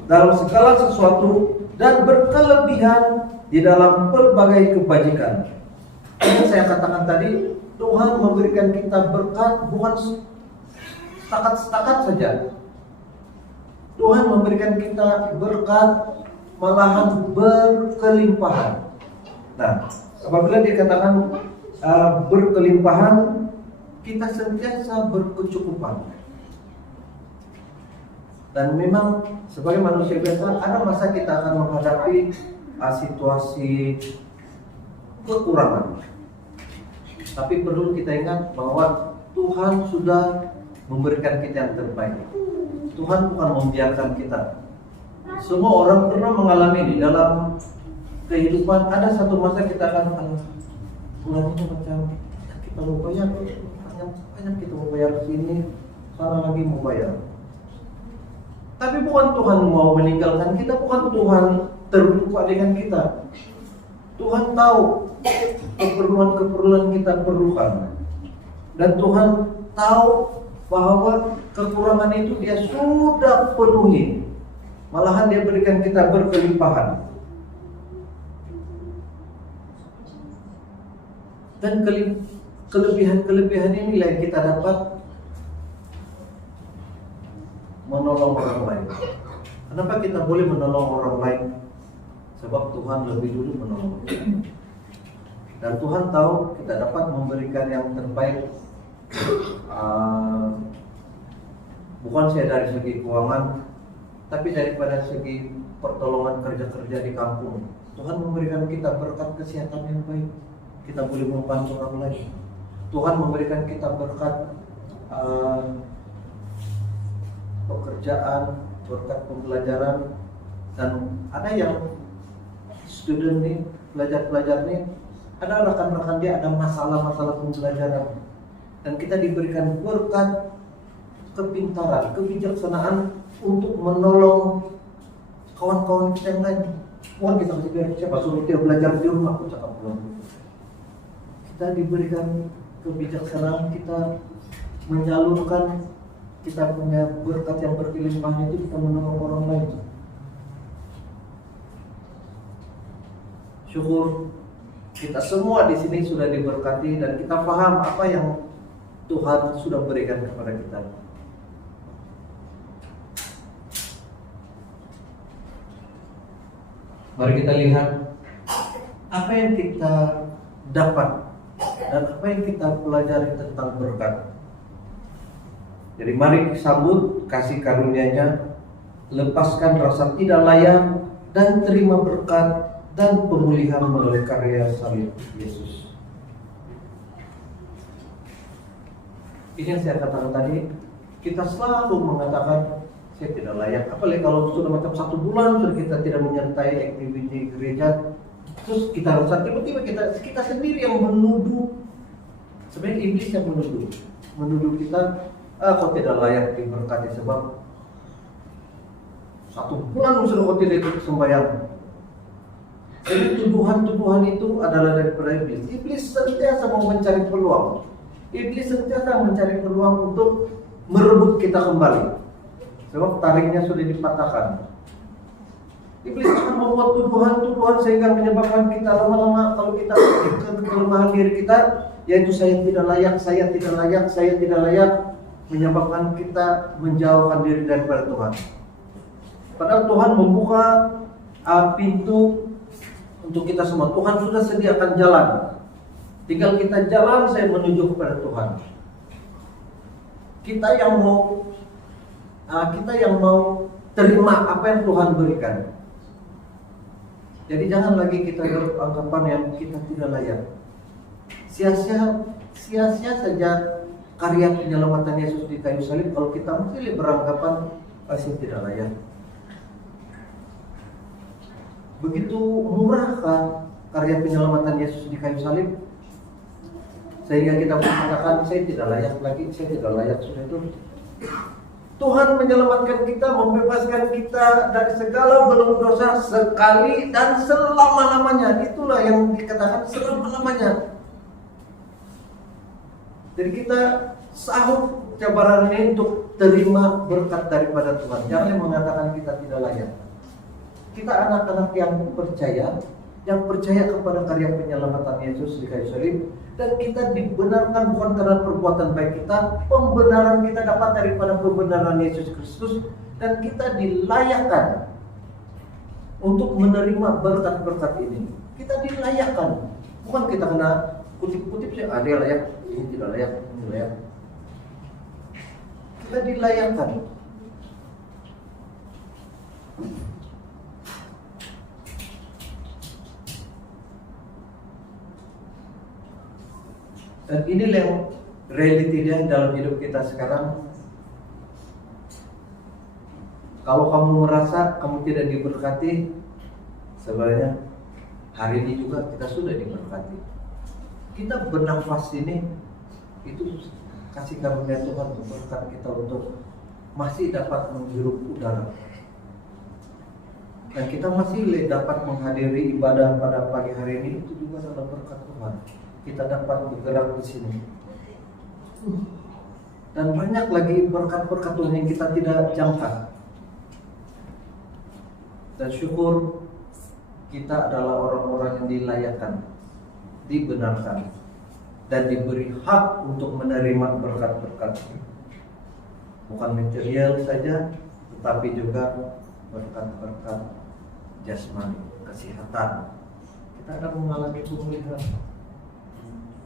dalam segala sesuatu dan berkelebihan di dalam berbagai kebajikan. Yang saya katakan tadi, Tuhan memberikan kita berkat bukan setakat-setakat saja. Tuhan memberikan kita berkat malahan berkelimpahan. Nah, apabila dikatakan berkelimpahan, kita sentiasa berkecukupan. Dan memang sebagai manusia biasa ada masa kita akan menghadapi situasi kekurangan. Tapi perlu kita ingat bahwa Tuhan sudah memberikan kita yang terbaik. Tuhan bukan membiarkan kita. Semua orang pernah mengalami di dalam kehidupan, ada satu masa kita akan bulan ini macam kita mau bayar, banyak kita mau bayar sini, sana lagi mau bayar. Tapi bukan Tuhan mau meninggalkan kita, bukan Tuhan terlupa dengan kita. Tuhan tahu keperluan kita perlukan, dan Tuhan tahu bahwa kekurangan itu Dia sudah penuhi. Malahan Dia berikan kita berkelimpahan. Dan kelebihan-kelebihan inilah yang kita dapat menolong orang lain. Kenapa kita boleh menolong orang lain? Sebab Tuhan lebih dulu menolong kita. Dan Tuhan tahu kita dapat memberikan yang terbaik. Bukan saya dari segi keuangan, tapi daripada segi pertolongan kerja-kerja di kampung. Tuhan memberikan kita berkat kesehatan yang baik. Kita boleh membantu orang lain. Tuhan memberikan kita berkat pekerjaan, berkat pembelajaran, dan ada yang student nih, pelajar-pelajar nih, ada rekan-rekan dia ada masalah-masalah pembelajaran, dan kita diberikan berkat kepintaran, kebijaksanaan untuk menolong kawan-kawan kita yang lain. Wah, kita mesti biar siapa suruh dia belajar di rumah, aku cakap belum. Kita diberikan kebijaksanaan, kita menyalurkan kita punya berkat yang berkelimpahan itu, kita menolong orang lain. Syukur kita semua di sini sudah diberkati dan kita paham apa yang Tuhan sudah berikan kepada kita. Mari kita lihat apa yang kita dapat dan apa yang kita pelajari tentang berkat. Jadi mari sambut kasih karunia-Nya, lepaskan rasa tidak layak, dan terima berkat dan pemulihan melalui karya salib Yesus. Ini yang saya katakan tadi, kita selalu mengatakan saya tidak layak. Apalagi kalau sudah macam 1 bulan sudah kita tidak menyertai aktiviti gereja, terus kita rasa tiba-tiba kita sendiri yang menuduh. Sebenarnya iblis yang menuduh kita, kau tidak layak diberkati sebab 1 bulan sudah kau tidak ikut sembahyang. Jadi tuduhan-tuduhan itu adalah daripada iblis. Iblis sentiasa mau mencari peluang. Iblis sentiasa mencari peluang untuk merebut kita kembali. Sebab taringnya sudah dipatahkan. Iblis akan membuat tuduhan-tuduhan sehingga menyebabkan kita lama-lama kalau kita kelemahan diri kita, yaitu saya tidak layak, menyebabkan kita menjauhkan diri daripada Tuhan. Padahal Tuhan membuka pintu untuk kita semua. Tuhan sudah sediakan jalan. Tinggal kita jalan saya menuju kepada Tuhan. Kita yang mau terima apa yang Tuhan berikan. Jadi jangan lagi kita beranggapan yang kita tidak layak. Sia-sia saja karya penyelamatan Yesus di kayu salib kalau kita masih beranggapan saya tidak layak. Begitu murahkah karya penyelamatan Yesus di kayu salib sehingga kita mengatakan saya tidak layak lagi, saya tidak layak sudah itu. Tuhan menyelamatkan kita, membebaskan kita dari segala belenggu dosa sekali dan selama-lamanya. Itulah yang dikatakan selama-lamanya. Jadi kita sanggup cabaran ini untuk terima berkat daripada Tuhan. Jangan mengatakan kita tidak layak. Kita anak-anak yang percaya kepada karya penyelamatan Yesus di kayu salib, dan kita dibenarkan bukan karena perbuatan baik kita. Pembenaran kita dapat daripada pembenaran Yesus Kristus, dan kita dilayakkan untuk menerima berkat-berkat ini. Kita dilayakkan, bukan kita kena kutip-kutip sih, ada yang layak, ini tidak layak, ini layak. Kita dilayakkan. Dan inilah yang realitinya dalam hidup kita sekarang. Kalau kamu merasa kamu tidak diberkati, sebenarnya hari ini juga kita sudah diberkati. Kita bernafas ini, itu kasih karunia Tuhan, berkat kita untuk masih dapat menghirup udara. Dan kita masih dapat menghadiri ibadah pada pagi hari ini, itu juga adalah berkat Tuhan. Kita dapat bergerak di sini. Dan banyak lagi berkat-berkat Tuhan yang kita tidak jangka. Dan syukur kita adalah orang-orang yang dilayakkan, dibenarkan, dan diberi hak untuk menerima berkat-berkat. Bukan material saja, tetapi juga berkat-berkat jasmani, kesehatan. Kita akan mengalami pemulihan.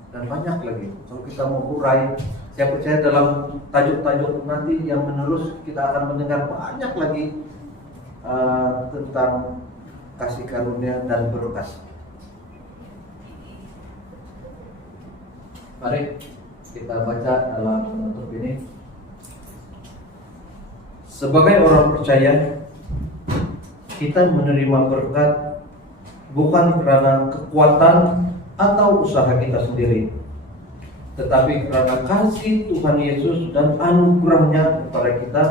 Dan banyak lagi. Kalau kita mau urai, saya percaya dalam tajuk-tajuk nanti yang menerus kita akan mendengar banyak lagi tentang kasih karunia dan berkat. Mari kita baca dalam penutup ini. Sebagai orang percaya, kita menerima berkat bukan karena kekuatan atau usaha kita sendiri, tetapi karena kasih Tuhan Yesus dan anugerahnya kepada kita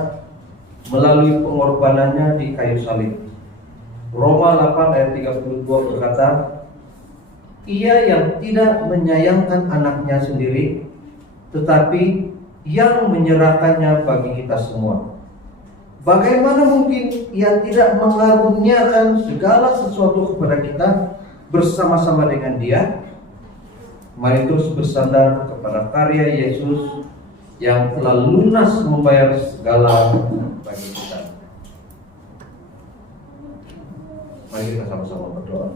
melalui pengorbanannya di kayu salib. Roma 8 ayat 32 berkata, Ia yang tidak menyayangkan anaknya sendiri, tetapi yang menyerahkannya bagi kita semua. Bagaimana mungkin Ia tidak mengaruniakan segala sesuatu kepada kita bersama-sama dengan Dia? Mari terus bersandar kepada karya Yesus yang telah lunas membayar segala bagi kita. Mari kita sama-sama berdoa.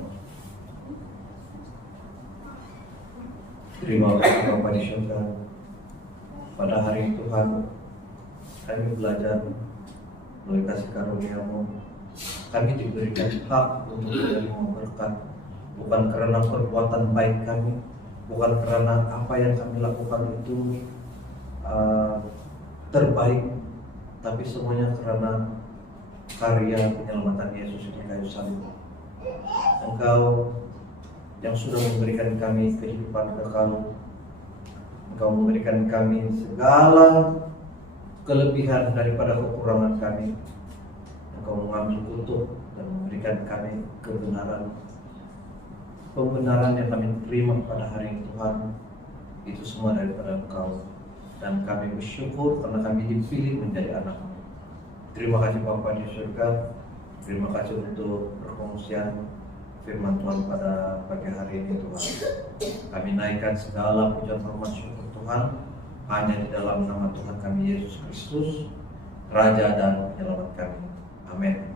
Terima kasih Bapa di surga. Pada hari Tuhan, kami belajar melalui kasih karunia-Mu. Kami diberikan hak untuk menerima berkat, bukan karena perbuatan baik kami, bukan karena apa yang kami lakukan itu terbaik, tapi semuanya karena karya penyelamatan Yesus di kayu salib. Engkau yang sudah memberikan kami kehidupan kekal, Engkau memberikan kami segala kelebihan daripada kekurangan kami. Engkau mengambil kutuk dan memberikan kami kebenaran. Pembenaran yang kami terima pada hari Tuhan, itu semua daripada Engkau. Dan kami bersyukur karena kami dipilih menjadi anak-Mu. Terima kasih Bapa di surga. Terima kasih untuk perkongsian firman Tuhan pada pagi hari ini Tuhan. Kami naikkan segala pujian hormat syukur Tuhan hanya di dalam nama Tuhan kami Yesus Kristus, Raja dan Penyelamat kami. Amin.